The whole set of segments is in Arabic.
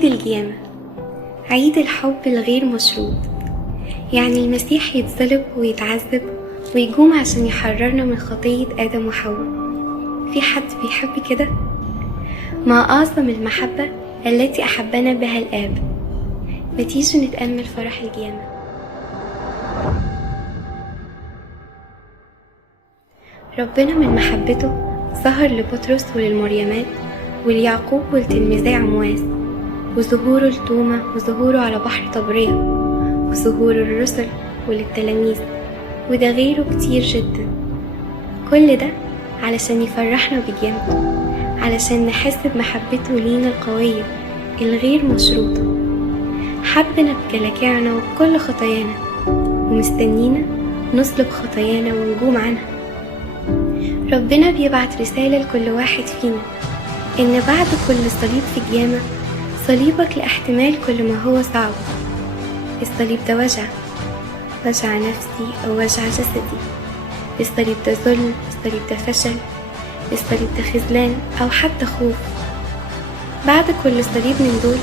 عيد القيامة، عيد الحب الغير مشروط. يعني المسيح يتصلب ويتعذب ويقوم عشان يحررنا من خطية آدم وحواء. في حد بيحب كده؟ ما أعظم المحبة التي أحبنا بها الآب. ما تيجوا نتأمل فرح القيامة. ربنا من محبته ظهر لبطرس وللمريمات وليعقوب ولتلميذي عمواس، وظهوره لتوما، وظهوره على بحر طبرية، وظهور الرسل وللتلاميذ، وده غيره كتير جدا. كل ده علشان يفرحنا بقيامته، علشان نحس بمحبته لينا القوية الغير مشروطة. حبنا بجلاكعنا وبكل خطايانا، ومستنينا نصلب خطايانا ونقوم عنها. ربنا بيبعت رسالة لكل واحد فينا إن بعد كل صليب في قيامة، صليبك لاحتمال كل ما هو صعب. الصليب ده وجع نفسي أو وجع جسدي، الصليب ده ظلم، الصليب ده فشل، الصليب ده خذلان أو حتى خوف. بعد كل صليب من دول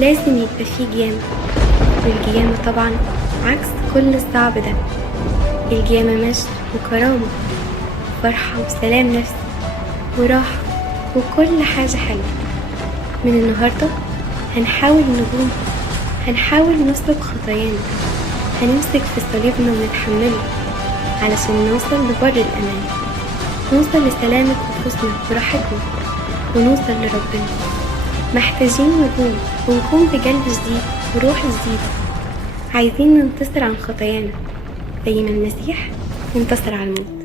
لازم يبقى فيه قيامة، والقيامة طبعا عكس كل الصعب ده. القيامة مجد وكرامة، فرحة وسلام نفسي وراحة وكل حاجة حلوة. من النهاردة هنحاول نقوم، هنحاول نسلك خطايانا، هنمسك في صليبنا ونتحمله علشان نوصل لبر الأمان، نوصل لسلامة نفوسنا وراحتنا، ونوصل لربنا. محتاجين نقوم ونقوم بقلب جديد وروح جديدة. عايزين ننتصر عن خطايانا زي ما المسيح انتصر على الموت.